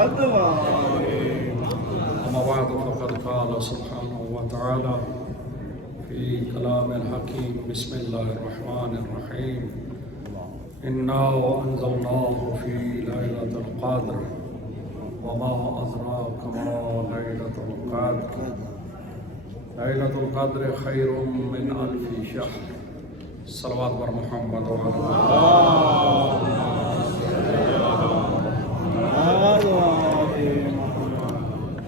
أما بعد فقد قال سبحانه وتعالى في كلام الحكيم بسم الله الرحمن الرحيم إنا أنزلناه في ليلة القدر وما أدراك ما ليلة القدر ليلة القدر خير من ألف شهر صلوات بر محمد وعلى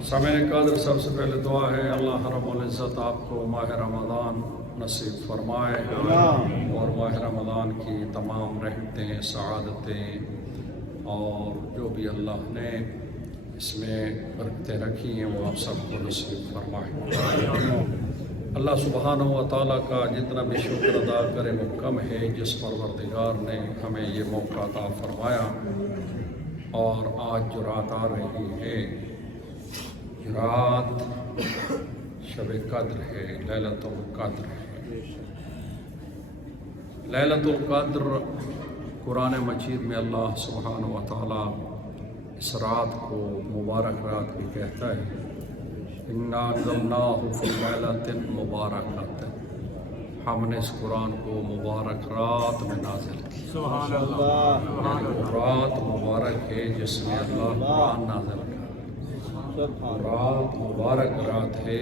سامعین قادر، سب سے پہلے دعا ہے اللہ رب العزت آپ کو ماہ رمضان نصیب فرمائے اور ماہ رمضان کی تمام رحمتیں، سعادتیں اور جو بھی اللہ نے اس میں برکتیں رکھی ہیں وہ آپ سب کو نصیب فرمائے۔ اللہ سبحانہ و تعالیٰ کا جتنا بھی شکر ادا کرے وہ کم ہے، جس پروردگار نے ہمیں یہ موقع عطا فرمایا اور آج جو رات آ رہی ہے رات شب قدر ہے، لیلۃ القدر ہے۔ لیلۃ القدر قرآن مجید میں اللہ سبحانہ و تعالیٰ اس رات کو مبارک رات بھی کہتا ہے، اِنَّا أَنزَلْنَاهُ فِي لَيْلَةٍ مُبَارَكَةٍ، ہم نے اس قرآن کو مبارک رات میں نازل کیا۔ سبحان اللہ۔ رات مبارک ہے جس میں اللہ قرآن نازل کیا۔ رات مبارک رات ہے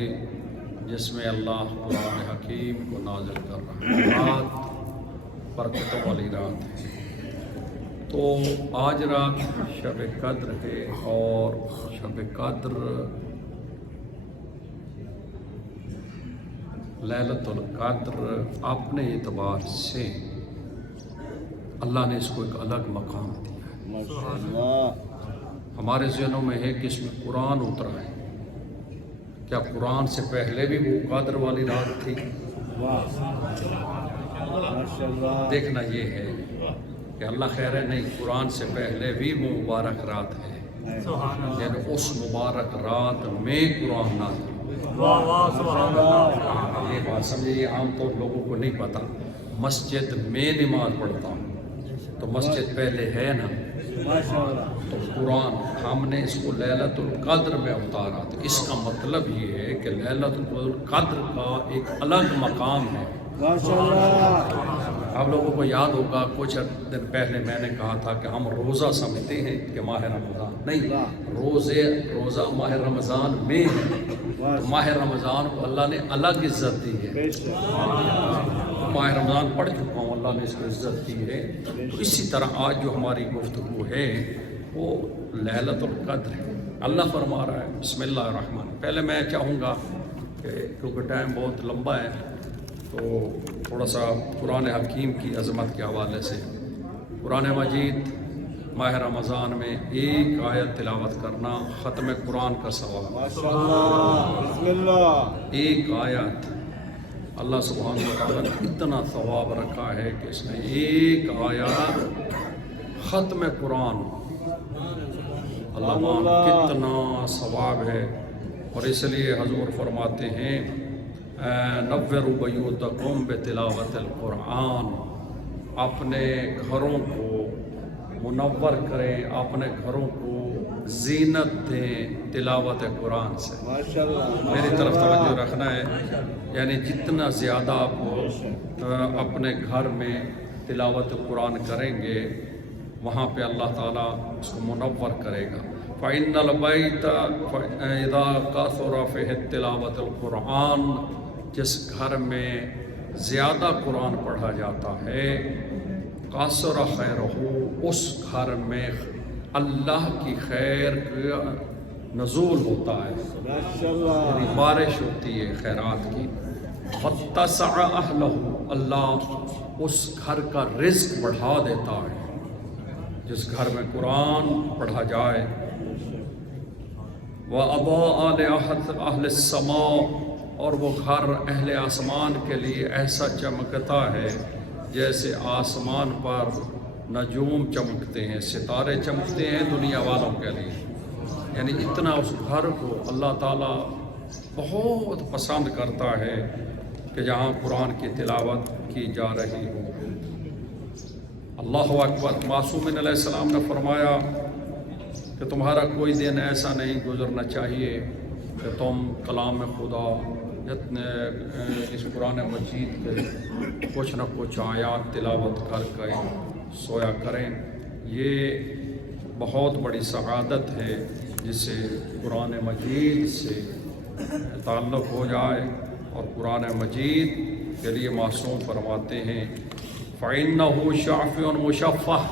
جس میں اللہ قرآن حکیم کو نازل کر رہا ہے۔ رات برکتوں والی رات ہے۔ تو آج رات شب قدر ہے اور شب قدر لیلۃ القدر اپنے اعتبار سے اللہ نے اس کو ایک الگ مقام دیا ہے۔ ہمارے ذہنوں میں ہے کہ اس میں قرآن اترا ہے، کیا قرآن سے پہلے بھی وہ قدر والی رات تھی؟ دیکھنا یہ ہے کہ اللہ خیر ہے، نہیں، قرآن سے پہلے بھی وہ مبارک رات ہے، یعنی اس مبارک رات میں قرآن نازل۔ یہ بات سمجھیے، عام طور لوگوں کو نہیں پتا۔ مسجد میں نماز پڑھتا ہوں تو مسجد پہلے ہے نا، تو قرآن ہم نے اس کو لیلۃ القدر میں اتارا، تو اس کا مطلب یہ ہے کہ لیلۃ القدر کا ایک الگ مقام ہے۔ آپ لوگوں کو یاد ہوگا کچھ دن پہلے میں نے کہا تھا کہ ہم روزہ سمجھتے ہیں کہ ماہ رمضان نہیں، روزہ ماہ رمضان میں ہے، تو ماہ رمضان کو اللہ نے الگ عزت دی ہے۔ ماہ رمضان پڑھ چکا ہوں، اللہ نے اس کو عزت دی ہے۔ تو اسی طرح آج جو ہماری گفتگو ہے وہ لیلۃ القدر ہے۔ اللہ فرما رہا ہے بسم اللہ الرحمن۔ پہلے میں چاہوں گا کہ کیونکہ ٹائم بہت لمبا ہے تو تھوڑا سا قرآن حکیم کی عظمت کے حوالے سے، قرآن مجید ماہ رمضان میں ایک آیت تلاوت کرنا ختم قرآن کا ثواب۔ ایک آیت اللہ سبحانہ و تعالیٰ نے اتنا ثواب رکھا ہے کہ اس نے ایک آیت ختم قرآن، اللہ مان کتنا ثواب ہے۔ اور اس لیے حضور فرماتے ہیں نوّروا بیوتکم بتلاوت القرآن، اپنے گھروں کو منور کریں، اپنے گھروں کو زینت دیں تلاوت قرآن سے۔ میری طرف توجہ رکھنا ہے، یعنی جتنا زیادہ آپ اپنے گھر میں تلاوت قرآن کریں گے وہاں پہ اللہ تعالیٰ اس کو منور کرے گا۔ فَإِنَّ الْبَيْتَ إِذَا كَثُرَ فِيهِ تِلَاوَةُ الْقُرْآنِ، جس گھر میں زیادہ قرآن پڑھا جاتا ہے، قَصُرَ خَيْرُهُ، اس گھر میں اللہ کی خیر کا نزول ہوتا ہے، یعنی بارش ہوتی ہے خیرات کی۔ وَاتَّسَعَ أَهْلَهُ، اللہ اس گھر کا رزق بڑھا دیتا ہے جس گھر میں قرآن پڑھا جائے۔ وَأَضَاءَ لِأَهْلِ السَّمَاءِ، اور وہ گھر اہل آسمان کے لیے ایسا چمکتا ہے جیسے آسمان پر نجوم چمکتے ہیں، ستارے چمکتے ہیں دنیا والوں کے لیے، یعنی اتنا اس گھر کو اللہ تعالیٰ بہت پسند کرتا ہے کہ جہاں قرآن کی تلاوت کی جا رہی ہو۔ اللہ اکبر۔ معصوم علیہ السلام نے فرمایا کہ تمہارا کوئی دن ایسا نہیں گزرنا چاہیے کہ تم کلام خدا اس قرآن مجید کے کچھ نہ کچھ آیات تلاوت کر کے سویا کریں۔ یہ بہت بڑی سعادت ہے جس سے قرآن مجید سے تعلق ہو جائے، اور قرآن مجید کے لیے معصوم فرماتے ہیں فَإِنَّهُ شَافِعٌ مُشَفَّعٌ،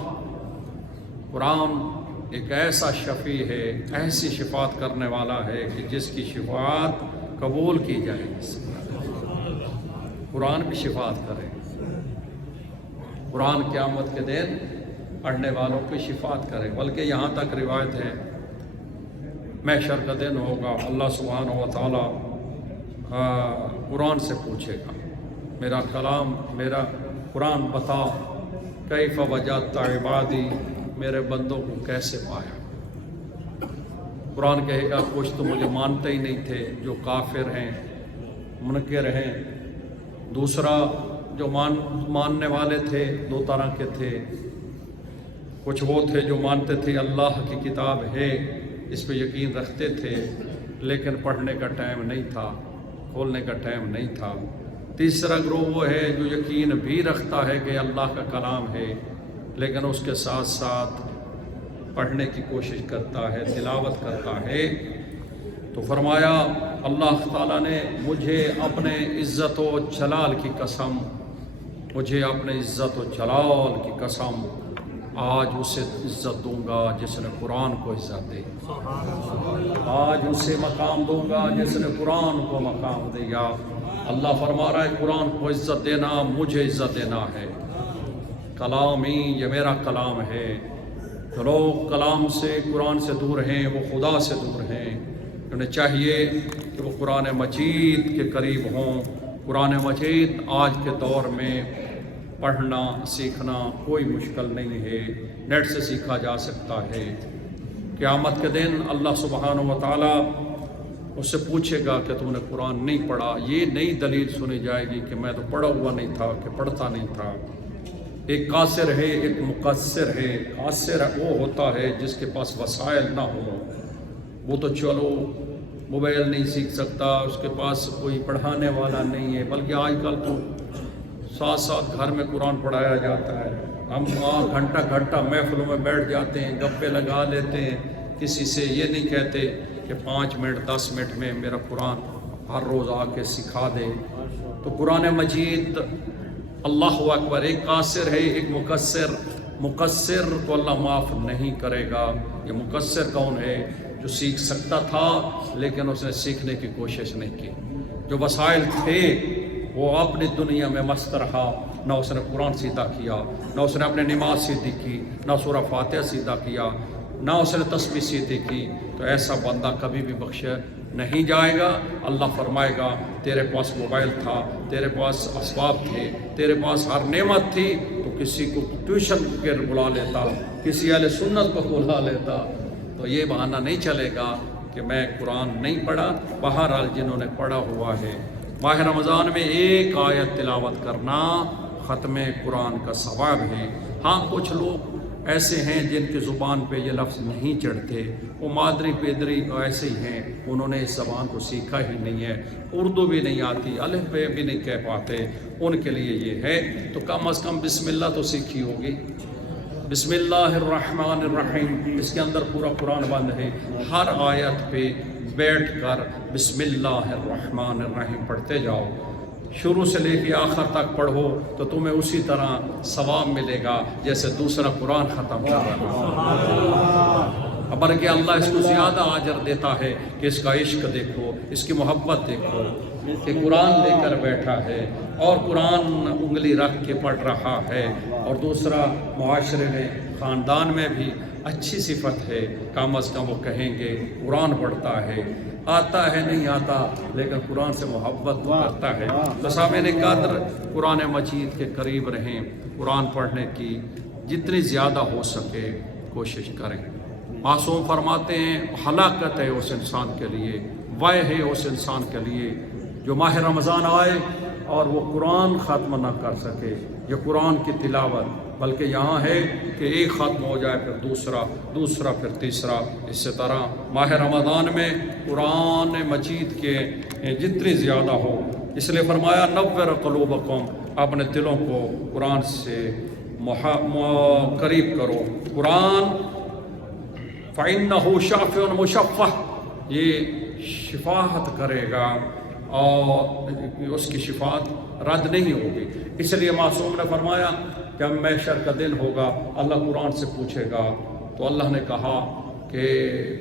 قرآن ایک ایسا شفیع ہے، ایسی شفاعت کرنے والا ہے کہ جس کی شفاعت قبول کی جائے گی۔ قرآن بھی شفاعت کرے، قرآن قیامت کے دن پڑھنے والوں کی شفاعت کرے، بلکہ یہاں تک روایت ہے محشر کا دن ہوگا، اللہ سبحانہ و تعالی قرآن سے پوچھے گا میرا قرآن بتا کیف وجدت عبادی، میرے بندوں کو کیسے پایا۔ قرآن کہے گا کچھ تو مجھے مانتے ہی نہیں تھے، جو کافر ہیں منکر ہیں، دوسرا جو ماننے والے تھے دو طرح کے تھے، کچھ وہ تھے جو مانتے تھے اللہ کی کتاب ہے، اس پہ یقین رکھتے تھے، لیکن پڑھنے کا ٹائم نہیں تھا، کھولنے کا ٹائم نہیں تھا۔ تیسرا گروہ وہ ہے جو یقین بھی رکھتا ہے کہ اللہ کا کلام ہے، لیکن اس کے ساتھ ساتھ پڑھنے کی کوشش کرتا ہے، تلاوت کرتا ہے۔ تو فرمایا اللہ تعالیٰ نے مجھے اپنے عزت و جلال کی قسم، مجھے اپنے عزت و جلال کی قسم، آج اسے عزت دوں گا جس نے قرآن کو عزت دے، آج اسے مقام دوں گا جس نے قرآن کو مقام دیا۔ اللہ فرما رہا ہے قرآن کو عزت دینا مجھے عزت دینا ہے، کلام ہی یہ میرا کلام ہے۔ جو لوگ کلام سے قرآن سے دور ہیں وہ خدا سے دور ہیں، انہیں چاہیے کہ وہ قرآن مجید کے قریب ہوں۔ قرآن مجید آج کے دور میں پڑھنا سیکھنا کوئی مشکل نہیں ہے، نیٹ سے سیکھا جا سکتا ہے۔ قیامت کے دن اللہ سبحانہ و تعالی اس سے پوچھے گا کہ تم نے قرآن نہیں پڑھا، یہ نئی دلیل سنی جائے گی کہ میں تو پڑھا ہوا نہیں تھا، کہ پڑھتا نہیں تھا۔ ایک قاصر ہے، ایک مقصر ہے۔ قاصر وہ ہوتا ہے جس کے پاس وسائل نہ ہوں، وہ تو چلو موبائل نہیں سیکھ سکتا، اس کے پاس کوئی پڑھانے والا نہیں ہے، بلکہ آج کل تو ساتھ ساتھ گھر میں قرآن پڑھایا جاتا ہے، ہم گھنٹہ گھنٹہ محفلوں میں بیٹھ جاتے ہیں، گپے لگا لیتے ہیں، کسی سے یہ نہیں کہتے کہ 5 منٹ 10 منٹ میں میرا قرآن ہر روز آ کے سکھا دے۔ تو قرآن مجید اللہ اکبر، ایک قاصر ہے ایک مقصر، مقصر کو اللہ معاف نہیں کرے گا۔ یہ مقصر کون ہے؟ جو سیکھ سکتا تھا لیکن اس نے سیکھنے کی کوشش نہیں کی، جو وسائل تھے وہ اپنی دنیا میں مست رہا، نہ اس نے قرآن سیدھا کیا، نہ اس نے اپنے نماز سیدھی کی، نہ سورہ فاتحہ سیدھا کیا، نہ اس نے تسبیح سیدھی کی، تو ایسا بندہ کبھی بھی بخشا نہیں جائے گا۔ اللہ فرمائے گا تیرے پاس موبائل تھا، تیرے پاس اسباب تھے، تیرے پاس ہر نعمت تھی، تو کسی کو ٹیوشن کے بلا لیتا، کسی اہل سنت کو بلا لیتا، تو یہ بہانہ نہیں چلے گا کہ میں قرآن نہیں پڑھا۔ بہرحال جنہوں نے پڑھا ہوا ہے، ماہ رمضان میں ایک آیت تلاوت کرنا ختم قرآن کا ثواب ہے۔ ہاں کچھ لوگ ایسے ہیں جن کی زبان پہ یہ لفظ نہیں چڑھتے، وہ مادری پیدری ایسے ہی ہیں، انہوں نے اس زبان کو سیکھا ہی نہیں ہے، اردو بھی نہیں آتی، الف بے بھی نہیں کہہ پاتے، ان کے لیے یہ ہے تو کم از کم بسم اللہ تو سیکھی ہوگی۔ بسم اللہ الرحمن الرحیم، اس کے اندر پورا قرآن بند ہے، ہر آیت پہ بیٹھ کر بسم اللہ الرحمن الرحیم پڑھتے جاؤ، شروع سے لے کے آخر تک پڑھو تو تمہیں اسی طرح ثواب ملے گا جیسے دوسرا قرآن ختم کر رہا ہے، بلکہ اللہ اس کو زیادہ اجر دیتا ہے کہ اس کا عشق دیکھو، اس کی محبت دیکھو کہ قرآن لے کر بیٹھا ہے اور قرآن انگلی رکھ کے پڑھ رہا ہے، اور دوسرا معاشرے میں خاندان میں بھی اچھی صفت ہے، کم از کم وہ کہیں گے قرآن پڑھتا ہے، آتا ہے نہیں آتا لیکن قرآن سے محبت کرتا ہے۔ تو سامعین قدر قرآن مجید کے قریب رہیں، قرآن پڑھنے کی جتنی زیادہ ہو سکے کوشش کریں۔ معصوم فرماتے ہیں ہلاکت ہے اس انسان کے لیے، وائے ہے اس انسان کے لیے جو ماہ رمضان آئے اور وہ قرآن ختم نہ کر سکے، یہ قرآن کی تلاوت بلکہ یہاں ہے کہ ایک ختم ہو جائے پھر دوسرا، دوسرا پھر تیسرا، اسی طرح ماہ رمضان میں قرآن مجید کے جتنی زیادہ ہو، اس لیے فرمایا نور قلوبکم، اپنے دلوں کو قرآن سے قریب کرو۔ قرآن فَإِنَّهُ شَافِعٌ مُشَفَّعٌ، یہ شفاعت کرے گا اور اس کی شفاعت رد نہیں ہوگی۔ اس لیے معصوم نے فرمایا جب محشر کا دن ہوگا اللہ قرآن سے پوچھے گا، تو اللہ نے کہا کہ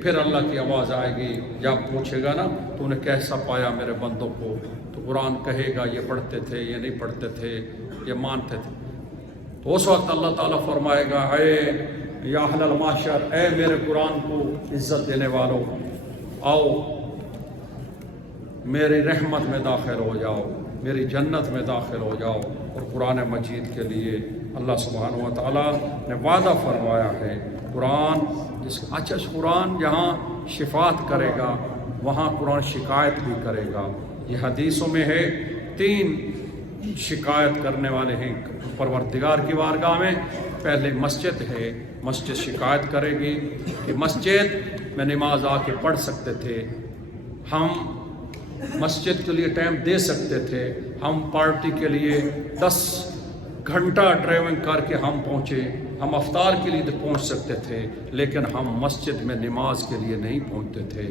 پھر اللہ کی آواز آئے گی جب پوچھے گا نا تو انہیں کیسا پایا میرے بندوں کو، تو قرآن کہے گا یہ پڑھتے تھے، یہ نہیں پڑھتے تھے، یہ مانتے تھے۔ تو اس وقت اللہ تعالیٰ فرمائے گا اے یا اہل المحشر، اے میرے قرآن کو عزت دینے والوں، آؤ میری رحمت میں داخل ہو جاؤ، میری جنت میں داخل ہو جاؤ۔ اور قرآن مجید کے لیے اللہ سبحانہ و تعالیٰ نے وعدہ فرمایا ہے، قرآن اچھا قرآن جہاں شفاعت کرے گا وہاں قرآن شکایت بھی کرے گا۔ یہ حدیثوں میں ہے 3 شکایت کرنے والے ہیں پروردگار کی بارگاہ میں۔ پہلے مسجد ہے، مسجد شکایت کرے گی کہ مسجد میں نماز آ کے پڑھ سکتے تھے، ہم مسجد کے لیے ٹائم دے سکتے تھے، ہم پارٹی کے لیے 10 گھنٹہ ڈرائیونگ کر کے ہم پہنچے، ہم افطار کے لیے پہنچ سکتے تھے، لیکن ہم مسجد میں نماز کے لیے نہیں پہنچتے تھے۔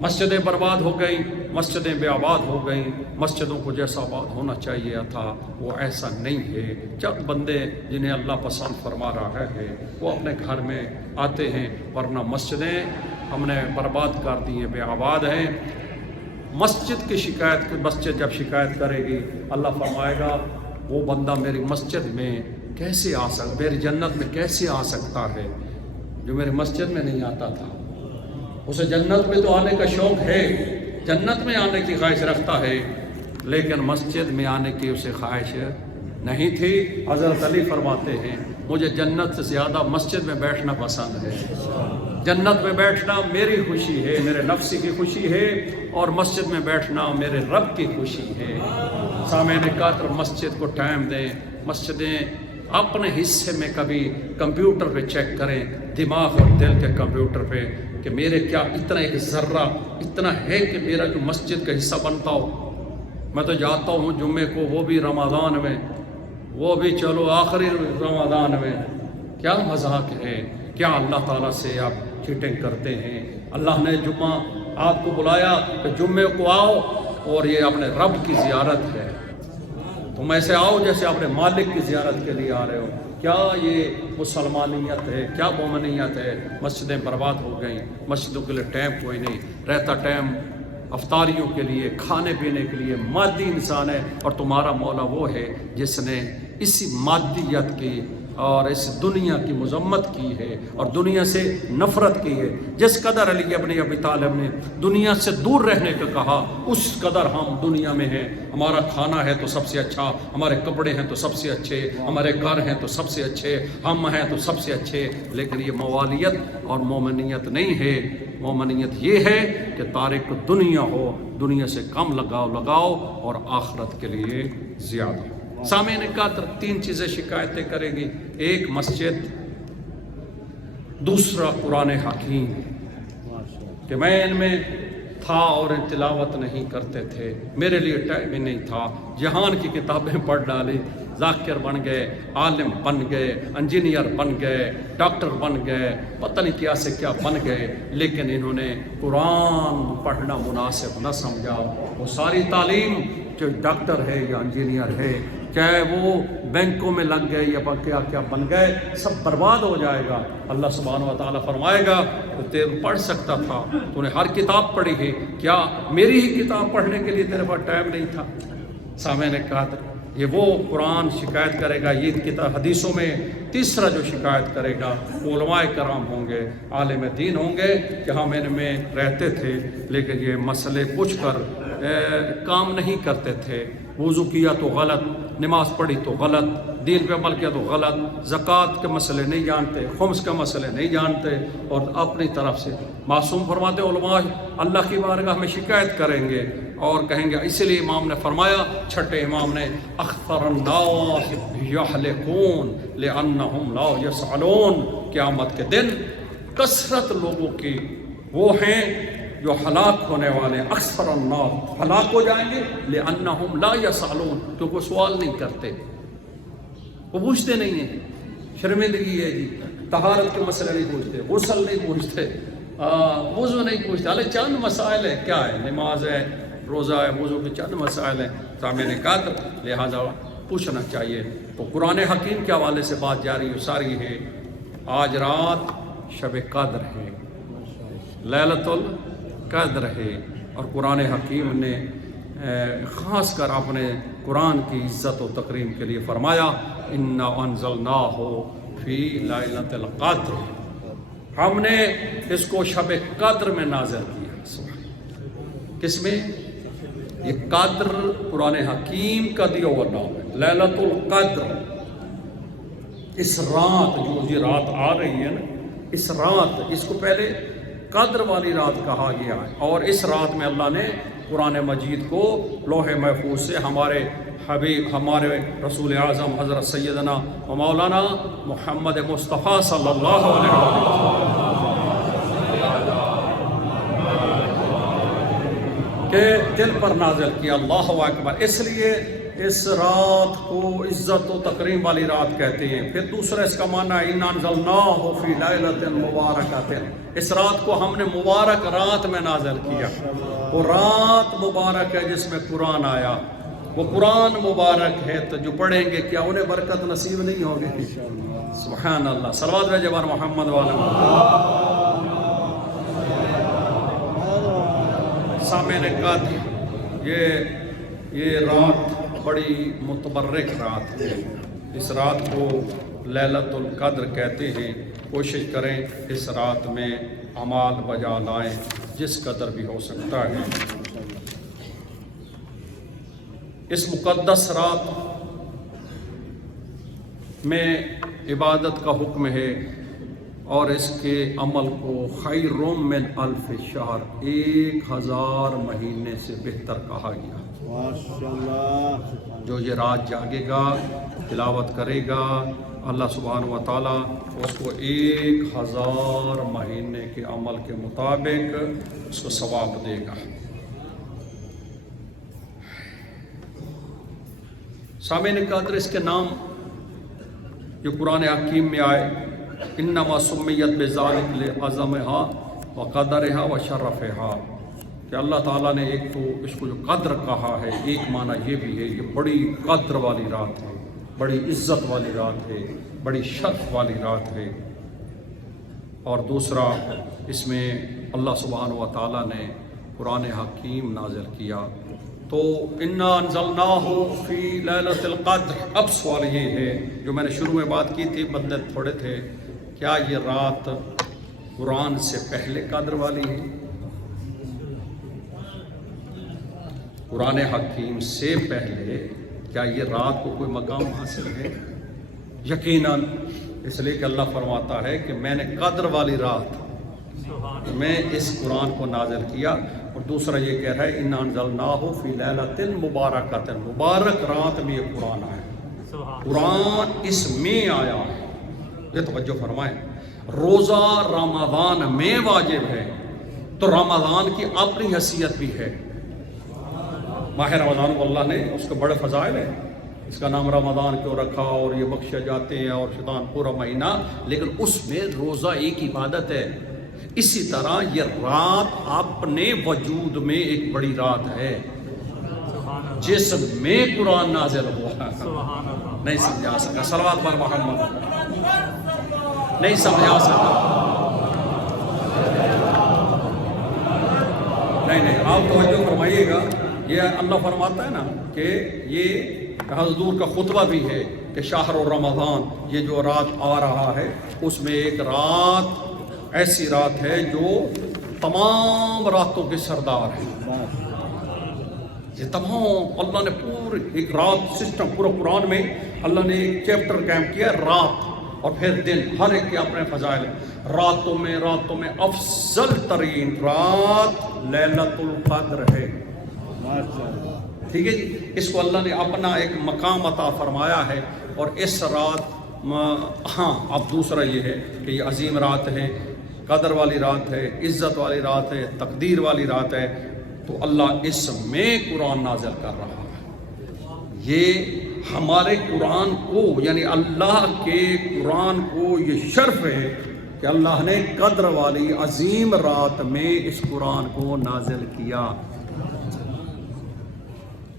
مسجدیں برباد ہو گئیں، مسجدیں بے آباد ہو گئیں، مسجدوں کو جیسا آباد ہونا چاہیے تھا وہ ایسا نہیں ہے۔ چند بندے جنہیں اللہ پسند فرما رہا ہے وہ اپنے گھر میں آتے ہیں، ورنہ مسجدیں ہم نے برباد کر دی ہیں، بے آباد ہیں۔ مسجد کی شکایت، مسجد جب شکایت کرے گی اللہ فرمائے گا وہ بندہ میری مسجد میں کیسے آ سکتا، میری جنت میں کیسے آ سکتا ہے جو میری مسجد میں نہیں آتا تھا۔ اسے جنت میں تو آنے کا شوق ہے، جنت میں آنے کی خواہش رکھتا ہے، لیکن مسجد میں آنے کی اسے خواہش نہیں تھی۔ حضرت علی فرماتے ہیں مجھے جنت سے زیادہ مسجد میں بیٹھنا پسند ہے، جنت میں بیٹھنا میری خوشی ہے، میرے نفس کی خوشی ہے، اور مسجد میں بیٹھنا میرے رب کی خوشی ہے۔ سامعین قدر، مسجد کو ٹائم دیں، مسجدیں اپنے حصے میں کبھی کمپیوٹر پہ چیک کریں، دماغ اور دل کے کمپیوٹر پہ، کہ میرے کیا اتنا ایک ذرہ اتنا ہے کہ میرا جو مسجد کا حصہ بنتا ہو۔ میں تو جاتا ہوں جمعے کو، وہ بھی رمضان میں، وہ بھی چلو آخری رمضان میں، کیا مذاق ہے، کیا اللہ تعالیٰ سے آپ چیٹنگ کرتے ہیں؟ اللہ نے جمعہ آپ کو بلایا کہ جمعے کو آؤ اور یہ اپنے رب کی زیارت ہے، تم ایسے آؤ جیسے اپنے مالک کی زیارت کے لیے آ رہے ہو۔ کیا یہ مسلمانیت ہے، کیا مومنیت ہے؟ مسجدیں برباد ہو گئیں، مسجدوں کے لیے ٹائم کوئی نہیں رہتا، ٹائم افطاریوں کے لیے، کھانے پینے کے لیے۔ مادی انسان ہے، اور تمہارا مولا وہ ہے جس نے اسی مادیت کی اور اس دنیا کی مذمت کی ہے اور دنیا سے نفرت کی ہے۔ جس قدر علی ابن ابی طالب نے دنیا سے دور رہنے کا کہا، اس قدر ہم دنیا میں ہیں۔ ہمارا کھانا ہے تو سب سے اچھا، ہمارے کپڑے ہیں تو سب سے اچھے، ہمارے گھر ہیں تو سب سے اچھے، ہم ہیں تو سب سے اچھے، لیکن یہ موالیت اور مومنیت نہیں ہے۔ مومنیت یہ ہے کہ تارک دنیا ہو، دنیا سے کم لگاؤ اور آخرت کے لیے زیادہ۔ سامعین قدر، 3 چیزیں شکایتیں کرے گی، ایک مسجد، دوسرا قرآن حکیم کہ میں ان میں تھا اور تلاوت نہیں کرتے تھے، میرے لیے ٹائم ہی نہیں تھا، جہان کی کتابیں پڑھ ڈالی، ذاکر بن گئے، عالم بن گئے، انجینئر بن گئے، ڈاکٹر بن گئے، پتہ نہیں کیا سے کیا بن گئے، لیکن انہوں نے قرآن پڑھنا مناسب نہ سمجھا۔ وہ ساری تعلیم جو ڈاکٹر ہے یا انجینئر ہے، چاہے وہ بینکوں میں لگ گئے یا کیا کیا بن گئے، سب برباد ہو جائے گا۔ اللہ سبحانہ و تعالیٰ فرمائے گا تو پڑھ سکتا تھا، تو نے ہر کتاب پڑھی ہے، کیا میری ہی کتاب پڑھنے کے لیے تیرے پاس ٹائم نہیں تھا؟ سامعین قدر، یہ وہ قرآن شکایت کرے گا۔ یہ کتاب حدیثوں میں تیسرا جو شکایت کرے گا علماء کرام ہوں گے، عالم دین ہوں گے کہ ہم ان میں رہتے تھے لیکن یہ مسئلے پوچھ کر کام نہیں کرتے تھے، وضو کیا تو غلط، نماز پڑھی تو غلط، دین پہ عمل کیا تو غلط، زکوٰۃ کے مسئلے نہیں جانتے، خمس کے مسئلے نہیں جانتے، اور اپنی طرف سے معصوم فرماتے علماء اللہ کی بارگاہ میں شکایت کریں گے اور کہیں گے، اس لیے امام نے فرمایا، چھٹے امام نے، اخطر الناس یحلقون لانہم لا یسألون، قیامت کے دن کثرت لوگوں کی وہ ہیں جو ہلاک ہونے والے، اکثر الناس ہلاک ہو جائیں گے، لأنہم لا یسألون، کیونکہ وہ سوال نہیں کرتے، وہ پوچھتے نہیں ہیں، شرمندگی ہے جی، طہارت کے مسئلے نہیں پوچھتے، غسل نہیں پوچھتے، وضو نہیں پوچھتے، حالانکہ چند مسائل ہے، کیا ہے، نماز ہے، روزہ ہے، وضو کے چند مسائل ہیں، سامنے قدر، لہذا پوچھنا چاہیے۔ تو قرآن حکیم کے حوالے سے بات جاری و ساری ہے، آج رات شب قدر ہے، لیلۃ القدر ہے، اور قرآن حکیم نے خاص کر اپنے قرآن کی عزت و تکریم کے لیے فرمایا، انا انزلناہ فی لیلۃ القدر، ہم نے اس کو شب قدر میں نازل کیا۔ کس میں؟ یہ قدر قرآن حکیم کا دیا ہوا نام ہے، لیلۃ القدر، اس رات، جو یہ رات آ رہی ہے نا، اس رات، اس کو پہلے قدر والی رات کہا گیا ہے، اور اس رات میں اللہ نے قرآن مجید کو لوح محفوظ سے ہمارے حبیب، ہمارے رسول اعظم حضرت سیدنا و مولانا محمد مصطفیٰ صلی اللہ علیہ وسلم کے دل پر نازل کیا۔ اللہ اکبر۔ اس لیے اس رات کو عزت و تکریم والی رات کہتے ہیں۔ پھر دوسرا اس کا معنی ہے انا انزلناہ فی لیلۃ مبارکۃ، اس رات کو ہم نے مبارک رات میں نازل کیا۔ وہ رات مبارک ہے جس میں قرآن آیا، وہ قرآن مبارک ہے، تو جو پڑھیں گے کیا انہیں برکت نصیب نہیں ہوگی؟ سبحان اللہ۔ صلوات بھیجے بار محمد والے سامعین قدر، یہ رات بڑی متبرک رات ہے، اس رات کو لیلۃ القدر کہتے ہیں۔ کوشش کریں اس رات میں اعمال بجا لائیں جس قدر بھی ہو سکتا ہے۔ اس مقدس رات میں عبادت کا حکم ہے، اور اس کے عمل کو خیر من الف شہر، 1000 مہینے سے بہتر کہا گیا۔ جو یہ رات جاگے گا، تلاوت کرے گا، اللہ سبحانہ و تعالیٰ اس کو 1000 مہینے کے عمل کے مطابق اس کو ثواب دے گا۔ سامعین قدر، اس کے نام جو قرآن حکیم میں آئے، انما سمیت بذالک لعظمها وقدرها وشرفها، کہ اللہ تعالیٰ نے ایک تو اس کو جو قدر کہا ہے، ایک معنی یہ بھی ہے یہ بڑی قدر والی رات ہے، بڑی عزت والی رات ہے، بڑی شرف والی رات ہے، اور دوسرا اس میں اللہ سبحانہ و تعالیٰ نے قرآن حکیم نازل کیا۔ تو انا انزلناہ فی لیلۃ القدر۔ اب سوال یہ ہے جو میں نے شروع میں بات کی تھی، بندے تھوڑے تھے، کیا یہ رات قرآن سے پہلے قدر والی ہے؟ قرآن حکیم سے پہلے کیا یہ رات کو کوئی مقام حاصل ہے؟ یقیناً، اس لیے کہ اللہ فرماتا ہے کہ میں نے قدر والی رات میں اس قرآن کو نازل کیا، اور دوسرا یہ کہہ رہا ہے انا انزلناہ فی لیلۃ مبارکۃ، مبارک رات میں یہ قرآن آیا، قرآن اس میں آیا ہے۔ یہ توجہ فرمائیں، روزہ رمضان میں واجب ہے، تو رمضان کی اپنی حیثیت بھی ہے۔ ماہ رمضان کو اللہ نے اس کے بڑے فضائل ہیں، اس کا نام رمضان کیوں رکھا، اور یہ بخشے جاتے ہیں، اور شیطان پورا مہینہ، لیکن اس میں روزہ ایک عبادت ہے۔ اسی طرح یہ رات اپنے وجود میں ایک بڑی رات ہے جس میں قرآن نازل ہوا۔ نہیں سمجھا سکا، صلوات پر محمد، نہیں سمجھا سکا، نہیں آپ توجہ فرمائیے گا۔ یہ اللہ فرماتا ہے نا کہ یہ حضور کا خطبہ بھی ہے کہ شہر رمضان، یہ جو رات آ رہا ہے اس میں ایک رات ایسی رات ہے جو تمام راتوں کے سردار ہے، یہ تمام اللہ نے پورے ایک رات سسٹم پورا قرآن میں اللہ نے ایک چیپٹر قائم کیا رات اور پھر دن، ہر ایک کے اپنے فضائل۔ راتوں میں افضل ترین رات لیلۃ القدر ہے، ٹھیک ہے جی۔ اس کو اللہ نے اپنا ایک مقام عطا فرمایا ہے، اور اس رات ہاں اب دوسرا یہ ہے کہ یہ عظیم رات ہے، قدر والی رات ہے، عزت والی رات ہے، تقدیر والی رات ہے، تو اللہ اس میں قرآن نازل کر رہا ہے۔ یہ ہمارے قرآن کو یعنی اللہ کے قرآن کو یہ شرف ہے کہ اللہ نے قدر والی عظیم رات میں اس قرآن کو نازل کیا۔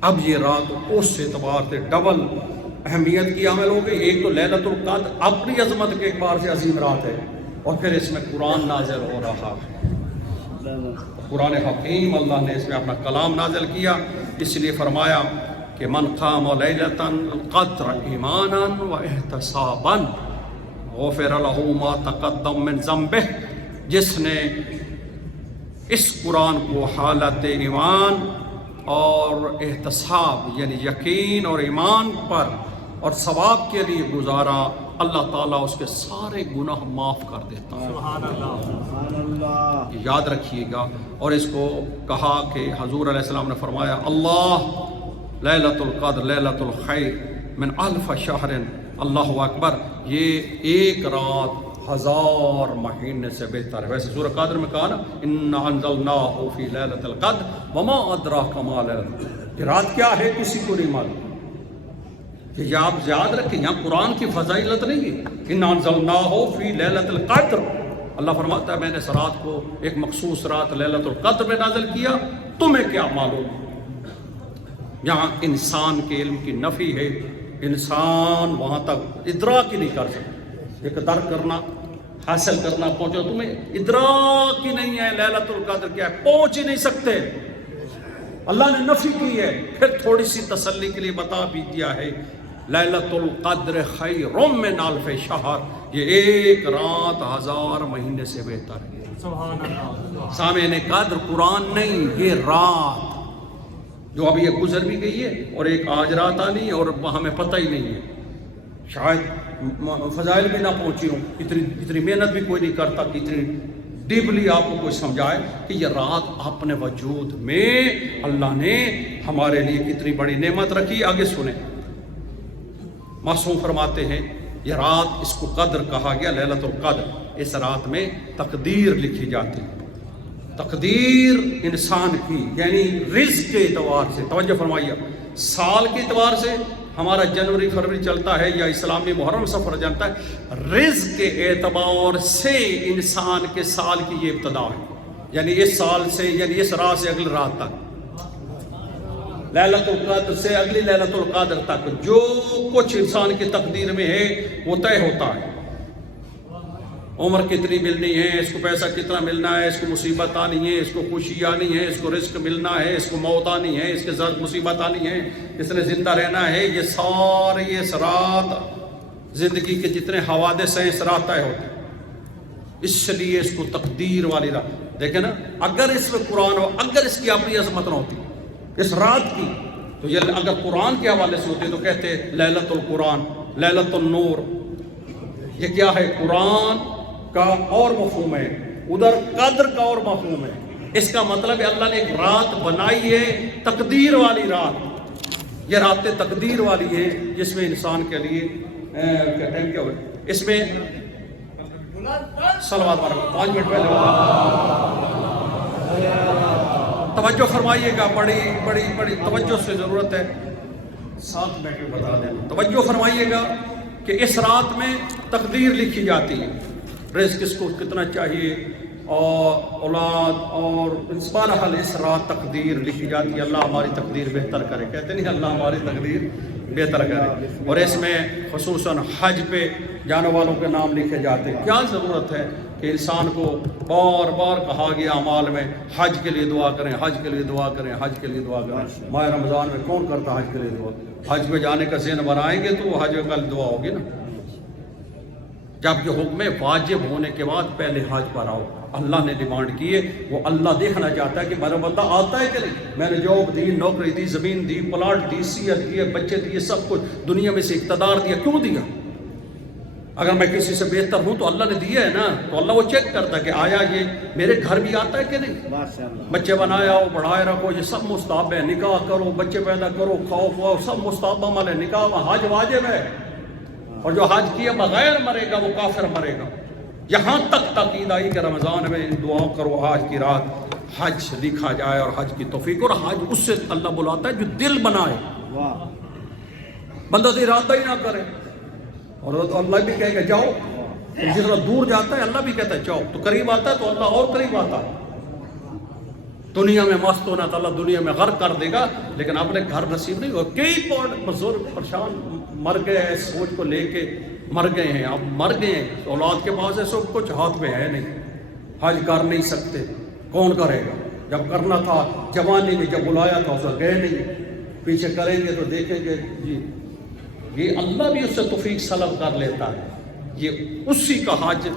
اب یہ رات اس اعتبار سے ڈبل اہمیت کی عامل ہو گئی۔ ایک تو لیلۃ القدر اپنی عظمت کے اعتبار سے عظیم رات ہے، اور پھر اس میں قرآن نازل ہو رہا ہے، قرآن حکیم اللہ نے اس میں اپنا کلام نازل کیا۔ اس لیے فرمایا کہ من قام لیلۃ القدر ایمانا واحتسابا غفر له ما تقدم من ذنبہ، جس نے اس قرآن کو حالت ایمان اور احتساب یعنی یقین اور ایمان پر اور ثواب کے لیے گزارا، اللہ تعالیٰ اس کے سارے گناہ معاف کر دیتا ہے۔ سبحان اللہ، یاد رکھیے گا۔ اور اس کو کہا کہ حضور علیہ السلام نے فرمایا اللہ لیلۃ القدر لیلۃ الخیر من الف شہر، اللہ اکبر، یہ ایک رات 1000 مہینے سے بہتر ہے۔ ویسے سورہ قدر میں کہا نا انا انزلناہ فی لیلۃ القدر وما ادراک ما لیلۃ القدر، یہ رات کیا ہے کسی کو نہیں معلوم، کہ یہ آپ یاد رکھیں یہاں قرآن کی فضائلت نہیں ہے۔ انا انزلناہ فی لیلۃ القدر، اللہ فرماتا ہے میں نے اس رات کو ایک مخصوص رات لیلۃ القدر میں نازل کیا، تمہیں کیا معلوم۔ یہاں انسان کے علم کی نفی ہے، انسان وہاں تک ادراک ہی نہیں کر سکتا، ایک درک کرنا حاصل کرنا پہنچو، تمہیں ادراک ہی نہیں ہے لیلۃ القدر کیا ہے، پہنچ ہی نہیں سکتے۔ اللہ نے نفی کی ہے، پھر تھوڑی سی تسلی کے لیے بتا بھی دیا ہے لیلۃ القدر خیر من الف شہر، یہ ایک رات 1000 مہینے سے بہتر ہے۔ سبحان اللہ، سامعین قدر قرآن نہیں، یہ رات جو ابھی یہ گزر بھی گئی ہے اور ایک آج رات آنی ہے اور ہمیں پتہ ہی نہیں ہے، شاید فضائل بھی نہ پہنچی ہوں، اتنی محنت بھی کوئی نہیں کرتا کہ اتنی ڈیپلی آپ کو کوئی سمجھائے کہ یہ رات اپنے وجود میں اللہ نے ہمارے لیے کتنی بڑی نعمت رکھی۔ آگے سنیں، معصوم فرماتے ہیں یہ رات اس کو قدر کہا گیا لیلۃ القدر، اس رات میں تقدیر لکھی جاتی ہے، تقدیر انسان کی یعنی رزق کے اعتبار سے، توجہ فرمائیے، سال کے اعتبار سے ہمارا جنوری فروری چلتا ہے یا اسلامی محرم سفر جانتا ہے، رزق کے اعتبار سے انسان کے سال کی یہ ابتدا ہے، یعنی اس سال سے یعنی اس رات سے اگلی رات تک، لیلۃ القدر سے اگلی لیلۃ القدر تک جو کچھ انسان کی تقدیر میں ہے وہ طے ہوتا ہے۔ عمر کتنی ملنی ہے، اس کو پیسہ کتنا ملنا ہے، اس کو مصیبت آنی ہے، اس کو خوشی آنی ہے، اس کو رزق ملنا ہے، اس کو موت آنی ہے، اس کے ساتھ مصیبت آنی ہے، اس نے زندہ رہنا ہے، یہ سارے اس رات زندگی کے جتنے حوادث ہیں اس رات طے ہوتے ہیں، اس لیے اس کو تقدیر والی رات۔ دیکھیں نا، اگر اس میں قرآن ہو، اگر اس کی اپنی عظمت نہ ہوتی اس رات کی، تو یہ اگر قرآن کے حوالے سے ہوتے تو کہتے لیلۃ القرآن، لیلۃ النور۔ یہ کیا ہے؟ قرآن کا اور مفہوم ہے، ادھر قدر کا اور مفہوم ہے۔ اس کا مطلب ہے اللہ نے ایک رات بنائی ہے تقدیر والی رات، یہ راتیں تقدیر والی ہیں جس میں انسان کے لیے ٹائم کیا ہو، اس میں صلوات پڑھو 5 منٹ پہلے توجہ فرمائیے گا، بڑی توجہ سے ضرورت ہے، 7 منٹ میں بتا دیں، توجہ فرمائیے گا کہ اس رات میں تقدیر لکھی جاتی ہے، رزق کس کو کتنا چاہیے اور اولاد اور بہرحال اس رات تقدیر لکھی جاتی ہے۔ اللہ ہماری تقدیر بہتر کرے، کہتے نہیں اللہ ہماری تقدیر بہتر کرے۔ اور اس میں خصوصاً حج پہ جانے والوں کے نام لکھے جاتے ہیں۔ کیا ضرورت ہے کہ انسان کو بار بار کہا گیا اعمال میں حج کے لیے دعا کریں، حج کے لیے دعا کریں، حج کے لیے دعا کریں۔ ماہ رمضان میں کون کرتا حج کے لیے دعا؟ حج پہ جانے کا ذہن بنائیں گے تو حج کا دعا ہوگی نا۔ جب یہ حکم واجب ہونے کے بعد پہلے حج پر آؤ. اللہ نے ڈیمانڈ کی ہے، وہ اللہ دیکھنا چاہتا ہے کہ میرا بندہ آتا ہے کہ نہیں. میں نے جاب دی، نوکری دی، زمین دی، پلاٹ دی، صحت دی، بچے دیے، سب کچھ دنیا میں سے اقتدار دیا، کیوں دیا؟ اگر میں کسی سے بہتر ہوں تو اللہ نے دیا ہے نا. تو اللہ وہ چیک کرتا ہے کہ آیا یہ میرے گھر بھی آتا ہے کہ نہیں. بچے بنایا ہو، بڑھائے رکھو، یہ سب مستحب ہے. نکاح کرو، بچے پیدا کرو، کھاؤ کھاؤ، سب مستحب عمل ہے. نکاح حج واجب ہے، اور جو حج کیے بغیر مرے گا وہ کافر مرے گا. یہاں تک تاکید آئی کہ رمضان میں دعا کرو حج کی رات حج لکھا جائے اور حج کی توفیق. اور حج اس سے اللہ بلاتا ہے جو دل بنائے، بندہ تو ارادہ ہی نہ کرے. اور اللہ بھی کہے گا جاؤ. جس طرح دور جاتا ہے اللہ بھی کہتا ہے جاؤ، تو قریب آتا ہے تو اللہ اور قریب آتا ہے. دنیا میں مست ہونا تو اللہ دنیا میں غرق کر دے گا، لیکن اپنے گھر نصیب نہیں ہوگا. کئی بزرگ پریشان مر گئے ہیں، سوچ کو لے کے مر گئے ہیں. اب مر گئے ہیں، اولاد کے پاس ہے، سب کچھ ہاتھ میں ہے نہیں، حج کر نہیں سکتے. کون کرے گا؟ جب کرنا تھا جوانی میں، جب بلایا تھا اس گئے نہیں. پیچھے کریں گے تو دیکھیں گے جی یہ اللہ بھی اس سے توفیق سلب کر لیتا ہے. یہ اسی کا حج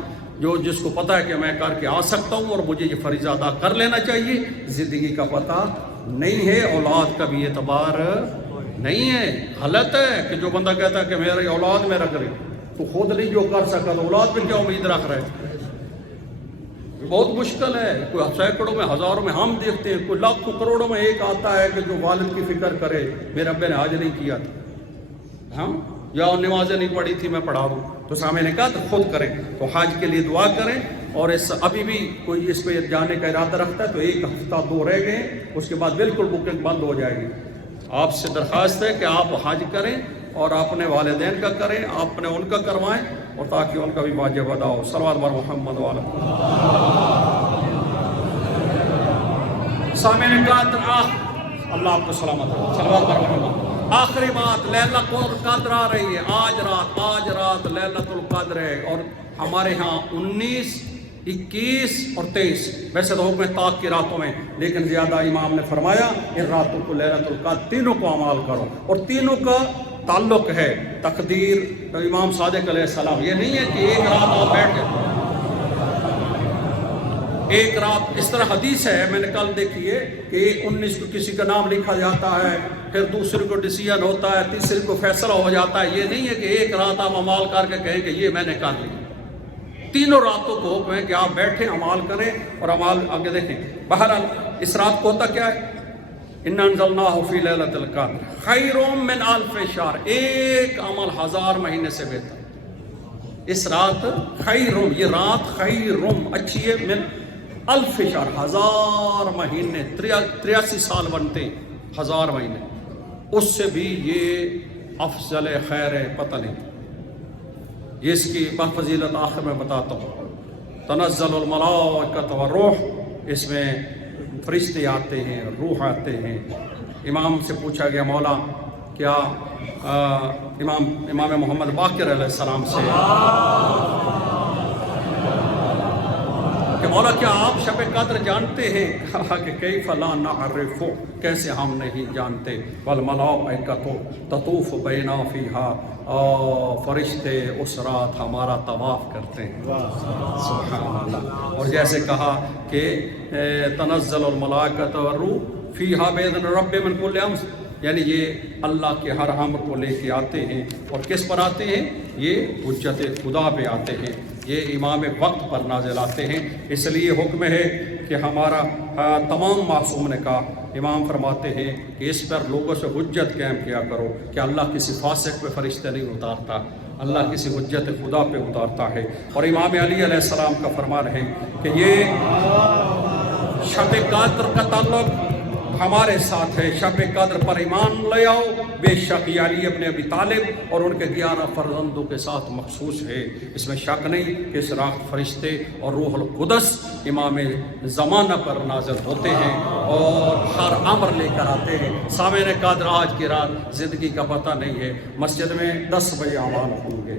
جو جس کو پتہ ہے کہ میں کر کے آ سکتا ہوں اور مجھے یہ فریضہ ادا کر لینا چاہیے. زندگی کا پتہ نہیں ہے، اولاد کا بھی اعتبار نہیں ہے. غلط ہے کہ جو بندہ کہتا ہے کہ میری اولاد میرا کرے، تو خود نہیں جو کر سکا تو اولاد پہ کیا امید رکھ رہے. بہت مشکل ہے. کوئی سینکڑوں میں، ہزاروں میں ہم دیکھتے ہیں، کوئی لاکھوں کروڑوں میں ایک آتا ہے کہ جو والد کی فکر کرے. میرے ابے نے حج نہیں کیا تھا، ہاں، یا نمازیں نہیں پڑھی تھی، میں پڑھا دوں. تو سامنے نے کہا تو خود کریں. تو حج کے لیے دعا کریں. اور ابھی بھی کوئی اس پہ جانے کا ارادہ رکھتا ہے تو 1 ہفتہ 2 رہ گئے، اس کے بعد بالکل بکنگ بند ہو جائے گی. آپ سے درخواست ہے کہ آپ حج کریں اور اپنے والدین کا کریں، آپ نے ان کا کروائیں، اور تاکہ ان کا بھی واجب ادا ہو. صلوات بر محمد والا سامنے کا اللہ آپ کو سلامت ہو. صلوات بر محمد. آخری بات، لیلۃ القدر آ رہی ہے. آج رات لیلۃ القدر ہے، اور ہمارے ہاں 19، 21 اور 23 ویسے تو حکم طاق کی راتوں میں، لیکن زیادہ امام نے فرمایا ان راتوں کو لیلۃ القدر تینوں کو اعمال کرو. اور تینوں کا تعلق ہے تقدیر امام صادق علیہ السلام. یہ نہیں ہے کہ ایک رات آپ بیٹھ گئے، ایک رات. اس طرح حدیث ہے، میں نے کل دیکھی ہے کہ 19 کو کسی کا نام لکھا جاتا ہے، پھر دوسرے کو ڈیسیژن ہوتا ہے، تیسرے کو فیصلہ ہو جاتا ہے. یہ نہیں ہے کہ ایک رات آپ عمال کر کے کہیں کہ یہ میں نے کر لی. تینوں راتوں کو حکم ہے کہ آپ بیٹھیں، عمال کریں، اور عمال آگے دیکھیں. بہرحال اس رات کو ہوتا کیا ہے؟ اِنَّا أَنزَلْنَاهُ فِي لَيْلَةِ الْقَدْرِ خَيْرٌ مِّنْ أَلْفِ شَهْرٍ. ایک عمل 1000 مہینے سے بہتر. اس رات خیرٌ، یہ رات خیرٌ اچھی ہے، من الف شہر 1000 مہینے، 83 سال بنتے ہیں 1000 مہینے. اس سے بھی یہ افضل خیر ہے، پتہ نہیں. یہ اس کی فضیلت آخر میں بتاتا ہوں. تنزل الملائکۃ والروح، اس میں فرشتے آتے ہیں، روح آتے ہیں. امام سے پوچھا گیا مولا کیا امام محمد باقر علیہ السلام سے کہ مولا کیا آپ شب قدر جانتے ہیں؟ کہا کہ کیف لا نعرف، کیسے ہم نہیں جانتے. والملائکۃ تطوف بینا فیہا، فرشتے اس رات ہمارا طواف کرتے ہیں. سبحان اللہ. اور جیسے کہا کہ تنزل الملائکۃ والروح فیہا بإذن رب من کل امر، یعنی یہ اللہ کے ہر امر کو لے کے آتے ہیں. اور کس پر آتے ہیں؟ یہ حجت خدا پہ آتے ہیں، یہ امام وقت پر نازل آتے ہیں. اس لیے حکم ہے کہ ہمارا تمام معصوم نے کہا. امام فرماتے ہیں کہ اس پر لوگوں سے حجت قائم کیا کرو کہ اللہ کسی فاسق پہ فرشتے نہیں اتارتا، اللہ کسی حجت خدا پہ اتارتا ہے. اور امام علی علیہ السلام کا فرمان ہے کہ یہ شب قدر کا تعلق ہمارے ساتھ ہے. شب قدر پر ایمان لے آؤ. بے شک یہ علی ابن ابی طالب اور ان کے 11 فرزندوں کے ساتھ مخصوص ہے. اس میں شک نہیں کہ اس رات فرشتے اور روح القدس امام زمانہ پر نازل ہوتے ہیں اور ہر امر لے کر آتے ہیں. سامعین قدر، آج کی رات زندگی کا پتہ نہیں ہے. مسجد میں 10 بجے اعلان ہوں گے.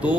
2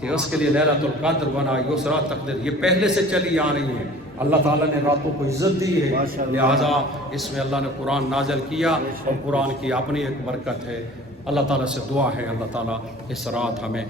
کہ اس کے لیے لیلۃ القدر بنا، یسرا تقدیر، یہ پہلے سے چلی آ رہی ہیں۔ اللہ تعالیٰ نے راتوں کو عزت دی ہے، لہٰذا اس میں اللہ نے قرآن نازل کیا، اور قرآن کی اپنی ایک برکت ہے۔ اللہ تعالیٰ سے دعا ہے اللہ تعالیٰ اس رات ہمیں